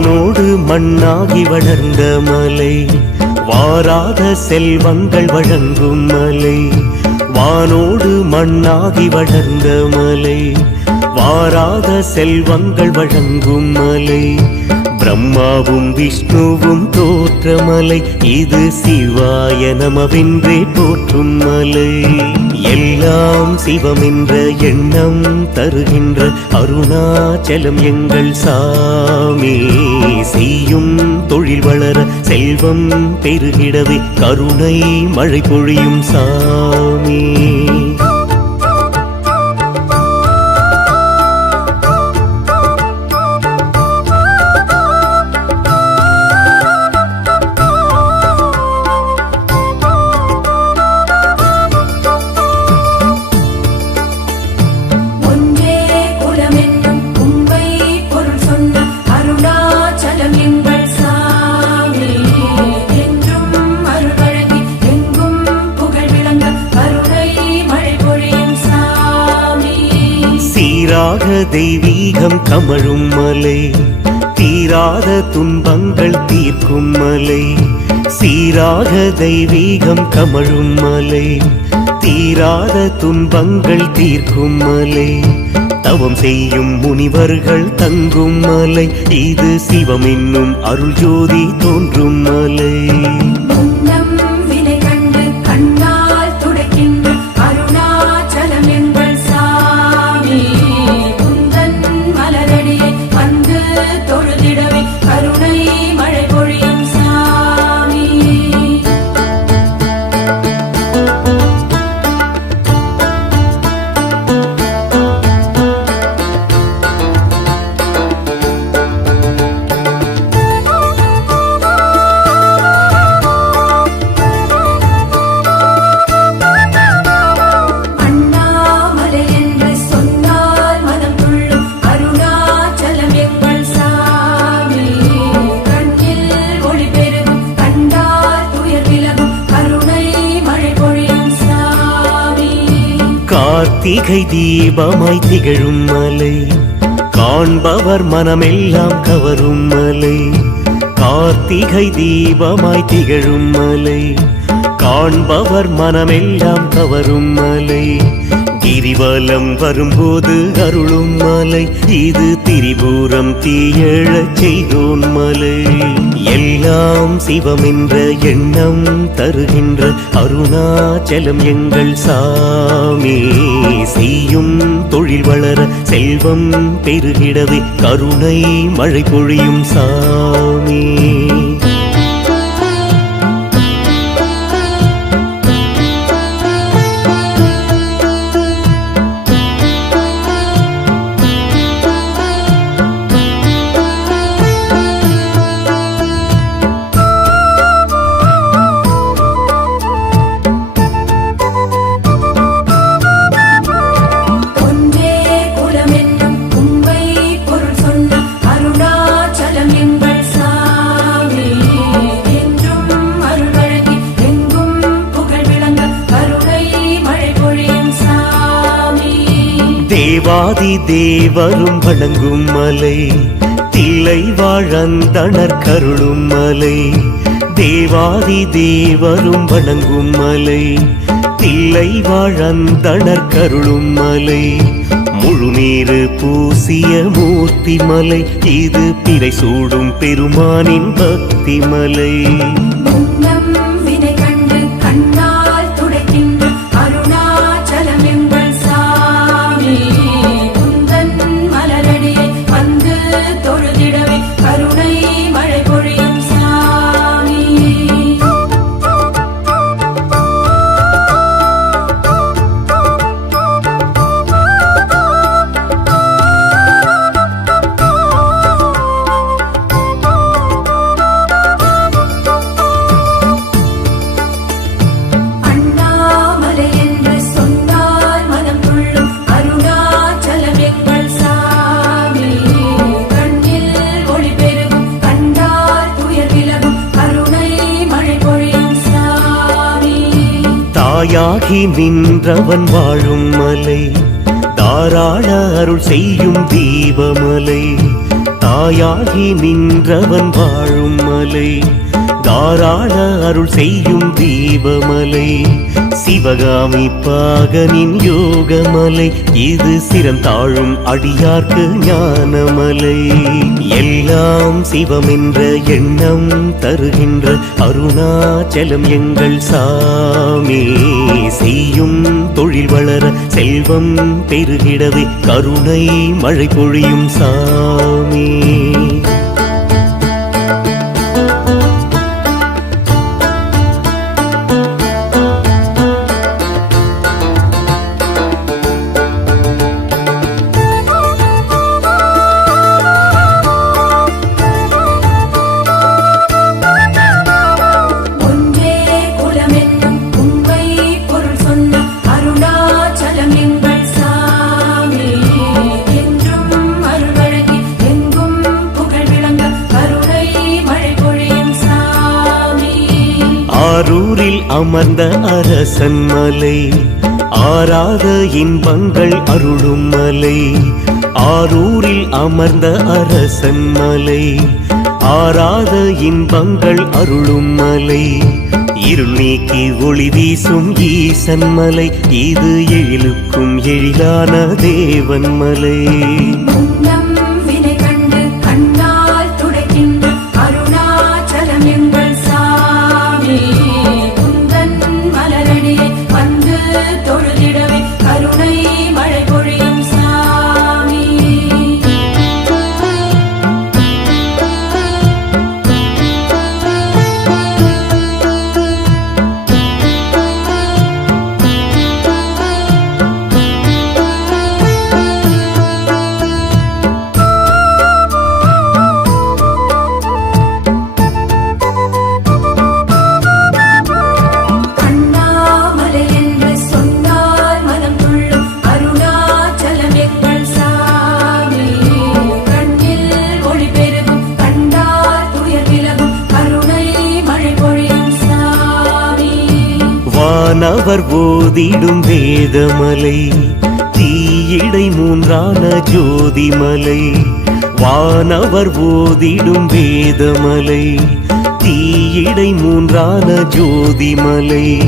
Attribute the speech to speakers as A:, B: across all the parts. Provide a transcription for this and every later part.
A: மண்ணாகி வளர்ந்த மலை வாராத செல்வங்கள் வழங்கும் மலை வானோடு மண்ணாகி வளர்ந்த மலை வாராத செல்வங்கள் வழங்கும் மலை பிரம்மாவும் விஷ்ணுவும் தோற்ற மலை இது சிவாய நமவென்றே போற்றும் மலை. எல்லாம் சிவம் என்ற எண்ணம் தருகின்ற அருணாச்சலம் எங்கள் சாமி. செய்யும் தொழில் வளர செல்வம் பெருகிடவே. கருணை மழை பொழியும் சாமி. தெய்வீகம் கமழும் மலை தீராத துன்பங்கள் தீர்க்கும் மலை சீராக தெய்வீகம் கமழும் மலை தீராத துன்பங்கள் தீர்க்கும் மலை. தவம் செய்யும் முனிவர்கள் தங்கும் மலை இது சிவம் என்னும் அருள் ஜோதி தோன்றும் மலை. கார்த்திகை தீபமாய் திகழும் மலை. காண்பவர் மனமெல்லாம் கவரும் மலை. கார்த்திகை தீபமாய் திகழும் மலை. காண்பவர் மனமெல்லாம் கவரும் மலை. கிரிவலம் வரும்போது அருளும் மலை. இது திரிபுரம் தீயழச் செய்தோன் மலை. எல்லாம் சிவம் என்ற எண்ணம் தருகின்ற அருணாச்சலம் எங்கள் சாமி. செய்யும் தொழில் வளர செல்வம் பெருகிடவே. கருணை மழை பொழியும் சாமி. ஆதி தேவரும் வணங்கும் மலை தில்லை வாழந்தனர் கருளும் மலை. தேவாதி தேவரும் வணங்கும் மலை தில்லை வாழந்தனர் கருளும் மலை. முழுநீரு பூசிய மூர்த்தி மலை இது பிறை சூடும் பெருமானின் பக்தி மலை தாயாகி நின்றவன் வாழும் மலை. தாராள அருள் செய்யும் தீபமலை. தாயாகி நின்றவன் வாழும் மலை. தாராள அருள் செய்யும் தீபமலை. சிவகாமி பாகனின் யோகமலை. இது சிறந்தாழும் அடியார்க்கு ஞானமலை. எல்லாம் சிவம் என்ற எண்ணம் தருகின்ற அருணாச்சலம் எங்கள் சாமி. செய்யும் தொழில் வளர செல்வம் பெருகிடவே. கருணை மழை பொழியும் சாமி. அமர்ந்த அரசன் மலை. ஆராத இன்பங்கள் அருளும் மலை. ஆரூரில் அமர்ந்த அரசன் மலை. ஆராத இன்பங்கள் அருளும் மலை. இருள் நீக்கி ஒளி வீசும் ஈசன் மலை. இது எழிலுக்கும் எழிலான தேவன் மலை. வானவர் ஓதிடும் வேதமலை தீயிடை மூன்றான ஜோதிமலை. வானவர் ஓதிடும் வேதமலை தீயிடை மூன்றான ஜோதிமலை.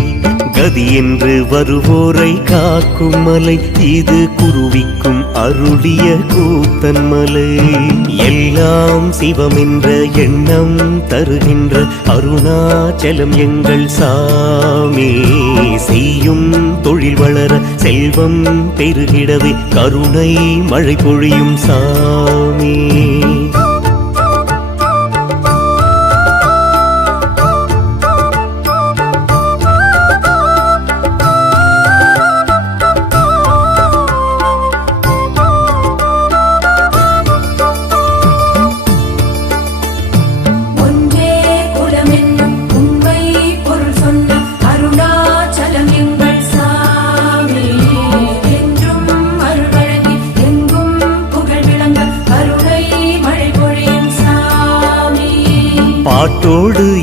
A: கதி என்று வருவோரை காக்கும் மலை. இது குருவிக்கும் அருளிய கூத்தன் மலை. எல்லாம் சிவம் என்ற எண்ணம் தருகின்ற அருணாச்சலம் எங்கள் சாமி. செய்யும் தொழில் வளர செல்வம் பெருகிடவே. கருணை மழை பொழியும் சாமி.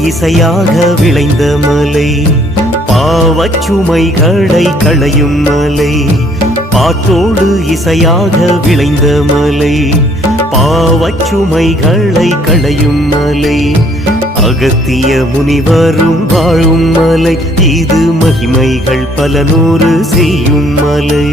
A: இசையாக விளைந்த மலை பாவச்சுமைகளை களையும் மலை பாட்டோடு இசையாக விளைந்த மலை பாவச்சுமைகளை களையும் மலை அகத்திய முனிவரும் வாழும் மலை இது மகிமைகள் பல நூறு செய்யும் மலை.